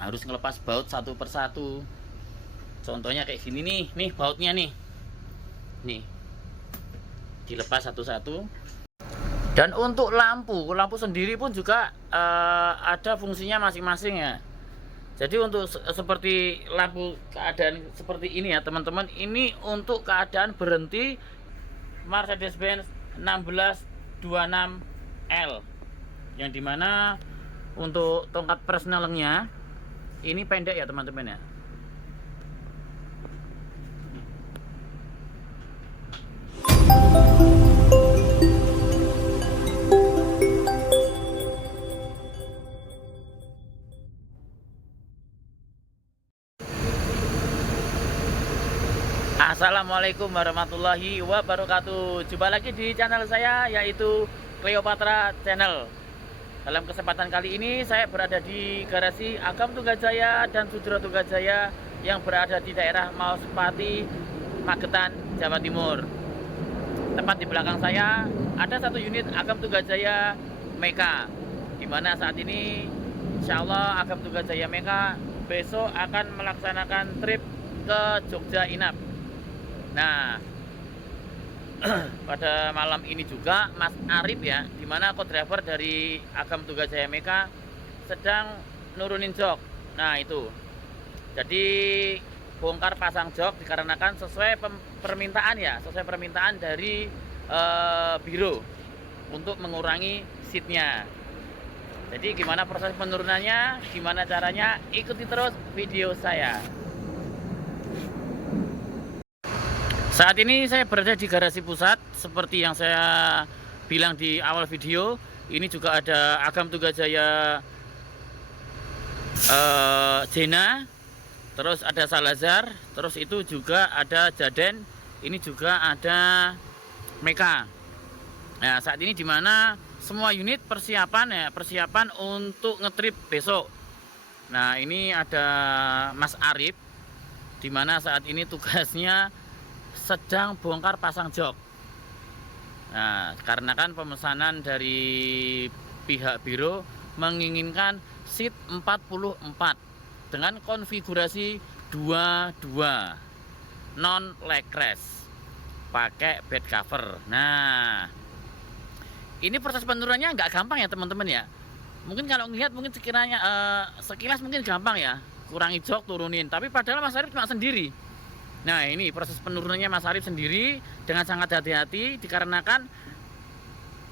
harus ngelepas baut satu persatu. Contohnya kayak gini nih bautnya nih dilepas satu-satu. Dan untuk lampu sendiri pun juga ada fungsinya masing-masing ya. Jadi untuk seperti lampu keadaan seperti ini ya teman-teman, ini untuk keadaan berhenti Mercedes-Benz 1626L, yang dimana untuk tongkat persnelingnya ini pendek ya teman-teman ya. Assalamualaikum warahmatullahi wabarakatuh. Jumpa lagi di channel saya, yaitu Cleopatra Channel. Dalam kesempatan kali ini saya berada di garasi Agam Tunggajaya dan Sudro Tunggajaya yang berada di daerah Mauspati, Magetan, Jawa Timur. Tepat di belakang saya ada satu unit Agam Tunggajaya Meka, di mana saat ini insya Allah Agam Tunggajaya Meka besok akan melaksanakan trip ke Jogja Inap. Nah, pada malam ini juga Mas Arif ya, dimana co-driver dari Agam Tunggajaya Meka sedang nurunin jok. Nah itu, jadi bongkar pasang jok dikarenakan sesuai permintaan ya, sesuai permintaan dari biro untuk mengurangi seatnya. Jadi gimana proses penurunannya, gimana caranya, ikuti terus video saya. Saat ini saya berada di garasi pusat. Seperti yang saya bilang di awal video, ini juga ada Agam Tunggajaya Jena, terus ada Salazar, terus itu juga ada Jaden, ini juga ada Meka. Nah saat ini dimana semua unit persiapan untuk ngetrip besok. Nah ini ada Mas Arif, dimana saat ini tugasnya sedang bongkar pasang jok. Nah, karena kan pemesanan dari pihak biro menginginkan seat 44 dengan konfigurasi 22 non leg rest pakai bed cover. Nah, ini proses penurunannya nggak gampang ya teman-teman ya. Mungkin kalau ngelihat mungkin sekiranya sekilas mungkin gampang ya, kurangi jok turunin, tapi padahal Mas Arif cuma sendiri. Nah ini proses penurunannya Mas Arif sendiri dengan sangat hati-hati, dikarenakan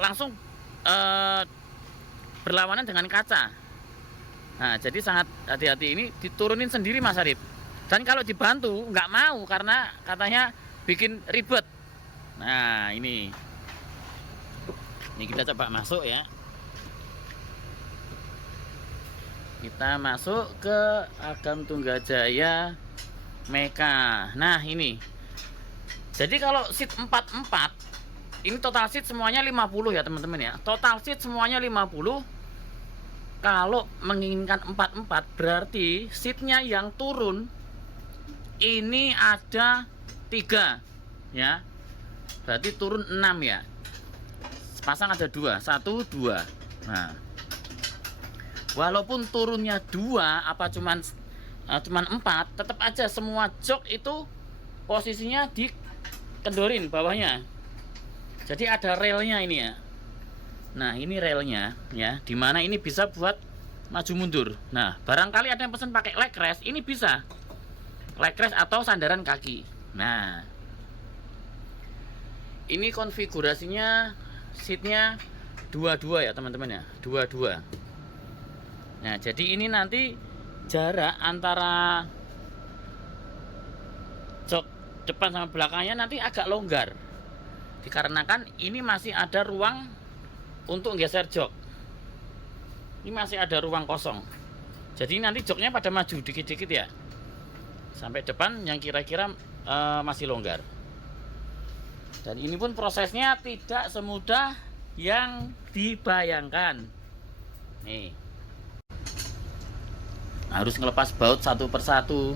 langsung berlawanan dengan kaca. Nah jadi sangat hati-hati, ini diturunin sendiri Mas Arif. Dan kalau dibantu nggak mau karena katanya bikin ribet. Nah ini kita coba masuk ya. Kita masuk ke Agam Tunggajaya Meka. Nah ini, jadi kalau seat 44 ini total seat semuanya 50 ya teman-teman ya. Total seat semuanya 50. Kalau menginginkan 44 berarti seatnya yang turun ini ada 3 ya, berarti turun 6 ya. Pasang ada 2, 1, 2. Nah walaupun turunnya 2 apa cuman 4, tetap aja semua jok itu posisinya dikendorin bawahnya. Jadi ada relnya ini ya. Nah ini relnya ya, dimana ini bisa buat maju mundur. Nah barangkali ada yang pesan pakai leg rest, ini bisa leg rest atau sandaran kaki. Nah ini konfigurasinya seatnya 22 ya teman-teman ya, 22. Nah jadi ini nanti jarak antara jok depan sama belakangnya nanti agak longgar, dikarenakan ini masih ada ruang untuk geser jok. Ini masih ada ruang kosong, jadi nanti joknya pada maju dikit-dikit ya sampai depan yang kira-kira masih longgar. Dan ini pun prosesnya tidak semudah yang dibayangkan. Nih harus ngelepas baut satu persatu.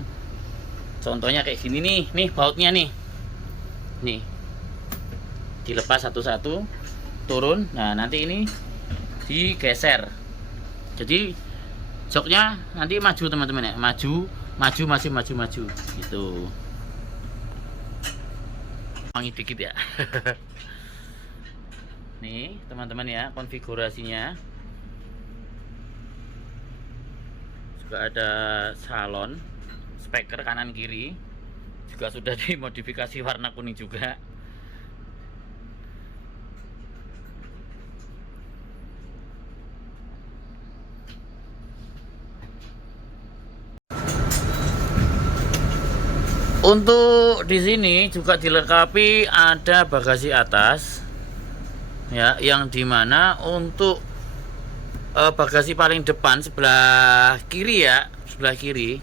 Contohnya kayak gini nih bautnya nih dilepas satu-satu, turun. Nah nanti ini digeser, jadi joknya nanti maju teman-teman ya, maju gitu. Wangi dikit ya. Nih teman-teman ya, konfigurasinya juga ada salon, speaker kanan kiri juga sudah dimodifikasi warna kuning juga. Untuk di sini juga dilengkapi ada bagasi atas ya, yang dimana untuk bagasi paling depan sebelah kiri ya, sebelah kiri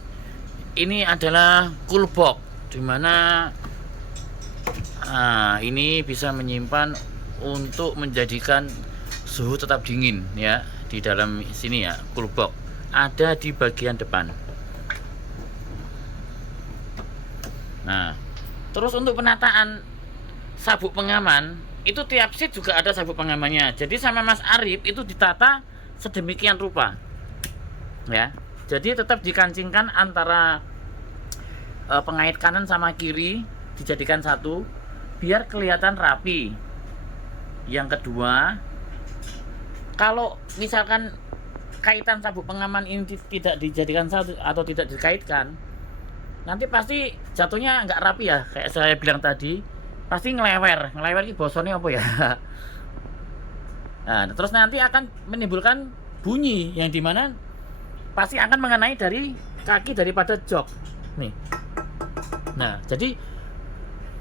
ini adalah cool box, dimana ini bisa menyimpan untuk menjadikan suhu tetap dingin ya. Di dalam sini ya, cool box ada di bagian depan. Nah, terus untuk penataan sabuk pengaman itu tiap seat juga ada sabuk pengamannya. Jadi sama Mas Arif itu ditata sedemikian rupa, ya. Jadi tetap dikancingkan antara pengait kanan sama kiri dijadikan satu, biar kelihatan rapi. Yang kedua, kalau misalkan kaitan sabuk pengaman ini tidak dijadikan satu atau tidak dikaitkan, nanti pasti jatuhnya nggak rapi ya, kayak saya bilang tadi, pasti ngelewer ini bosonnya apa ya. Nah, terus nanti akan menimbulkan bunyi yang dimana pasti akan mengenai dari kaki daripada jok nih. Nah, jadi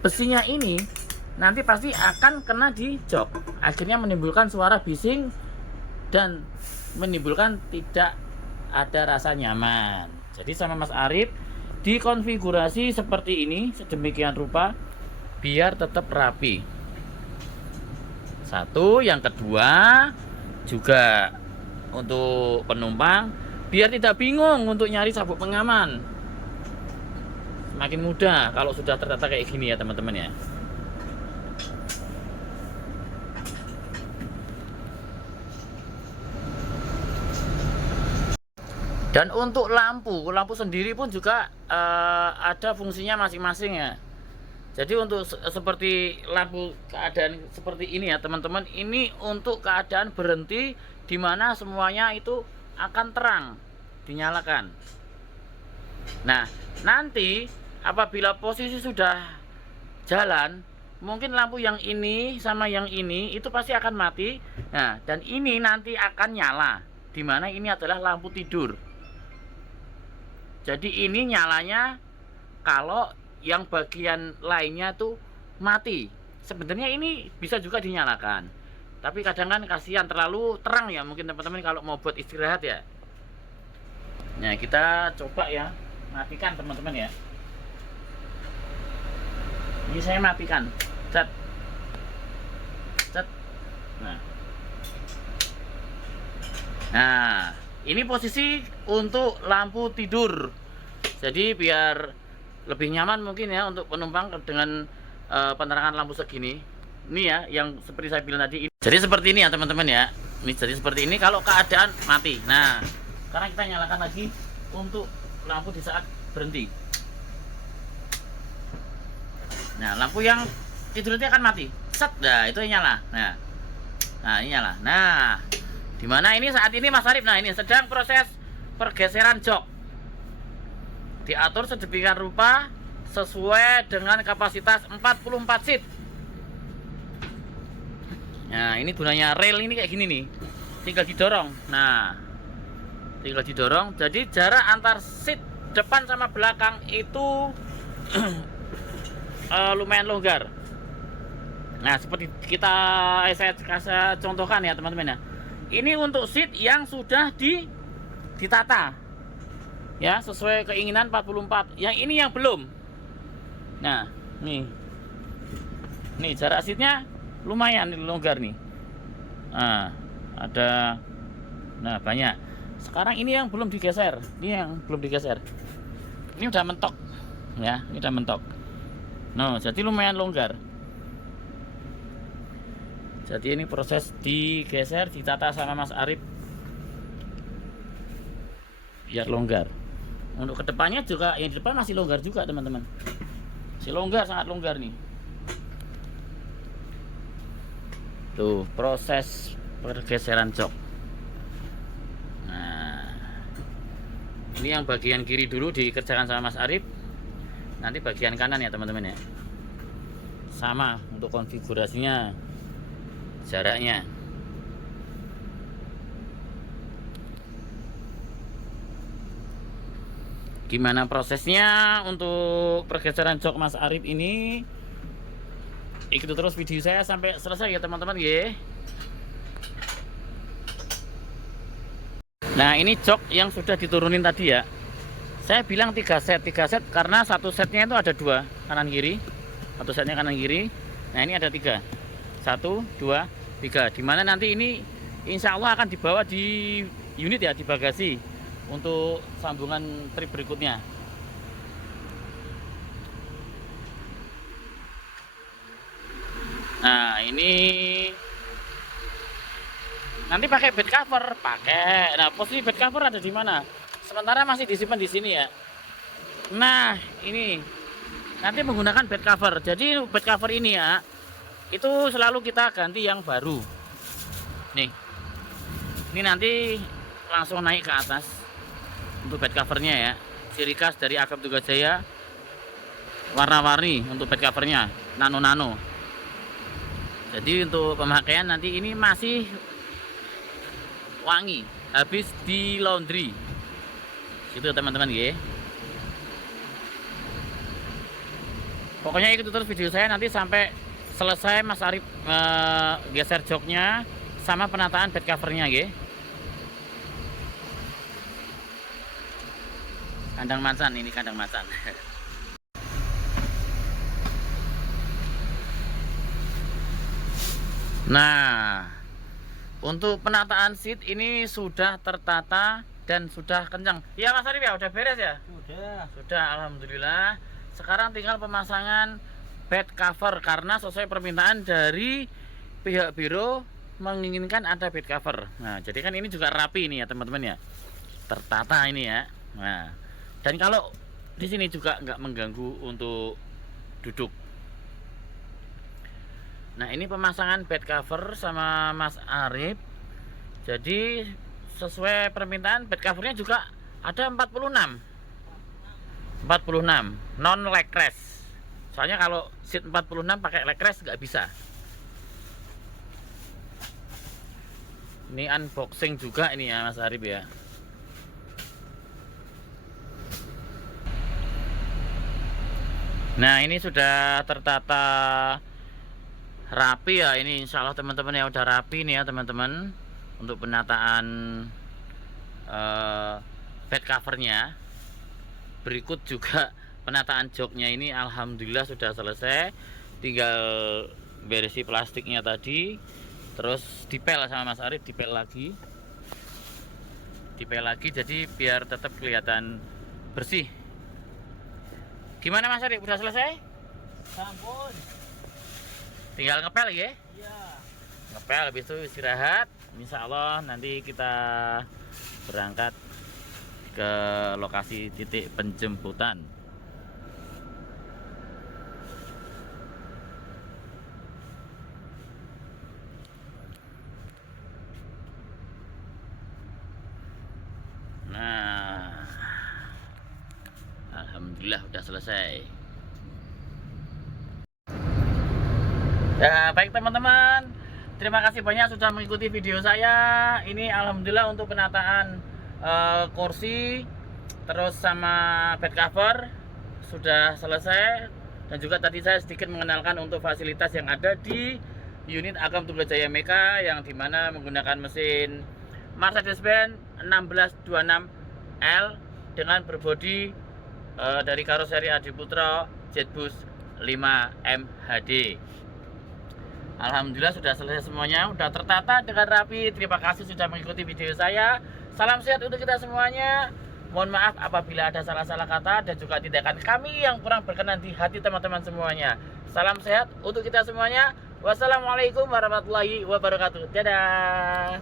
besinya ini nanti pasti akan kena di jok, akhirnya menimbulkan suara bising dan menimbulkan tidak ada rasa nyaman. Jadi sama Mas Arif dikonfigurasi seperti ini sedemikian rupa biar tetap rapi. Satu, yang kedua juga untuk penumpang biar tidak bingung untuk nyari sabuk pengaman. Semakin mudah kalau sudah tertata kayak gini ya teman-teman ya. Dan untuk lampu sendiri pun juga ada fungsinya masing-masing ya. Jadi untuk seperti lampu keadaan seperti ini ya teman-teman, ini untuk keadaan berhenti di mana semuanya itu akan terang dinyalakan. Nah, nanti apabila posisi sudah jalan, mungkin lampu yang ini sama yang ini itu pasti akan mati. Nah, dan ini nanti akan nyala, di mana ini adalah lampu tidur. Jadi ini nyalanya kalau yang bagian lainnya tuh mati. Sebenarnya ini bisa juga dinyalakan, tapi kadang kan kasihan terlalu terang ya, mungkin teman-teman kalau mau buat istirahat ya. Nah, kita coba ya, matikan teman-teman ya. Ini saya matikan. Cet. Nah, ini posisi untuk lampu tidur. Jadi biar lebih nyaman mungkin ya untuk penumpang dengan penerangan lampu segini. Ini ya yang seperti saya bilang tadi. Jadi seperti ini ya teman-teman ya. Ini jadi seperti ini kalau keadaan mati. Nah, sekarang kita nyalakan lagi untuk lampu di saat berhenti. Nah, lampu yang tidur itu akan mati. Set, nah itu yang nyala. Nah ini nyala. Nah, dimana ini saat ini Mas Arif, nah ini sedang proses pergeseran jok, diatur sedemikian rupa sesuai dengan kapasitas 44 seat. Nah, ini gunanya rel ini kayak gini nih, tinggal didorong. Nah, tinggal didorong, jadi jarak antar seat depan sama belakang itu lumayan longgar. Nah, seperti saya contohkan ya teman-teman ya. Ini untuk seat yang sudah ditata ya, sesuai keinginan 44. Yang ini yang belum. Nah, nih jarak seatnya lumayan longgar nih. Nah, ada, nah banyak. Sekarang ini yang belum digeser. Ini yang belum digeser. Ini udah mentok ya, ini udah mentok. Nah, jadi lumayan longgar. Jadi ini proses digeser, ditata sama Mas Arif. biar longgar. Untuk kedepannya juga yang di depan masih longgar juga teman-teman, masih longgar, sangat longgar nih. Tuh proses pergeseran jok. Nah, ini yang bagian kiri dulu dikerjakan sama Mas Arif, nanti bagian kanan ya teman-teman ya. Sama untuk konfigurasinya, jaraknya. Gimana prosesnya untuk pergeseran jok Mas Arif ini? Ikuti terus video saya sampai selesai ya teman-teman ya. Nah, ini jok yang sudah diturunin tadi ya. Saya bilang 3 set karena satu setnya itu ada 2 kanan kiri. Satu setnya kanan kiri. Nah, ini ada 3. 1, 2, 3. Dimana nanti ini insya Allah akan dibawa di unit ya, di bagasi untuk sambungan trip berikutnya. Nah, ini nanti pakai bed cover, pakai. Nah, posisi bed cover ada di mana? Sementara masih disimpan di sini ya. Nah, ini nanti menggunakan bed cover. Jadi bed cover ini ya, itu selalu kita ganti yang baru. Nih, ini nanti langsung naik ke atas untuk bed covernya ya. Ciri khas dari Agam Tugasjaya, warna-warni untuk bed covernya, nano-nano. Jadi untuk pemakaian nanti ini masih wangi habis di laundry. Itu teman-teman ya. Pokoknya ikuti terus video saya nanti sampai selesai Mas Arif geser joknya sama penataan bed covernya ya. Kandang macan, ini kandang macan. Nah, untuk penataan seat ini sudah tertata dan sudah kencang. Iya Mas Arif ya, udah beres ya? Sudah, alhamdulillah. Sekarang tinggal pemasangan bed cover karena sesuai permintaan dari pihak biro menginginkan ada bed cover. Nah, jadi kan ini juga rapi ini ya teman-teman ya. Tertata ini ya. Nah, dan kalau di sini juga nggak mengganggu untuk duduk. Nah, ini pemasangan bed cover sama Mas Arif. Jadi sesuai permintaan bed covernya juga ada 46 non leg rest. Soalnya kalau seat 46 pakai leg rest nggak bisa. Ini unboxing juga ini ya Mas Arif ya. Nah, ini sudah tertata rapi ya, ini insya Allah teman-teman ya, udah rapi nih ya teman-teman untuk penataan bed covernya. Berikut juga penataan joknya ini alhamdulillah sudah selesai, tinggal berisi plastiknya tadi, terus dipel sama Mas Arif, dipel lagi jadi biar tetap kelihatan bersih. Gimana Mas Arif, udah selesai? Sampun. Tinggal ngepel ya? Iya. Ngepel, habis itu istirahat. Insya Allah nanti kita berangkat ke lokasi titik penjemputan. Nah, alhamdulillah udah selesai. Ya, baik teman-teman, terima kasih banyak sudah mengikuti video saya. Ini alhamdulillah untuk penataan kursi terus sama bed cover sudah selesai, dan juga tadi saya sedikit mengenalkan untuk fasilitas yang ada di unit Agam Tugasjaya Meka yang dimana menggunakan mesin Mercedes-Benz 1626L dengan berbodi dari karoseri Adi Putra Jetbus 5 MHD. Alhamdulillah sudah selesai semuanya, sudah tertata dengan rapi. Terima kasih sudah mengikuti video saya. Salam sehat untuk kita semuanya. Mohon maaf apabila ada salah-salah kata dan juga tindakan kami yang kurang berkenan di hati teman-teman semuanya. Salam sehat untuk kita semuanya. Wassalamualaikum warahmatullahi wabarakatuh. Dadah.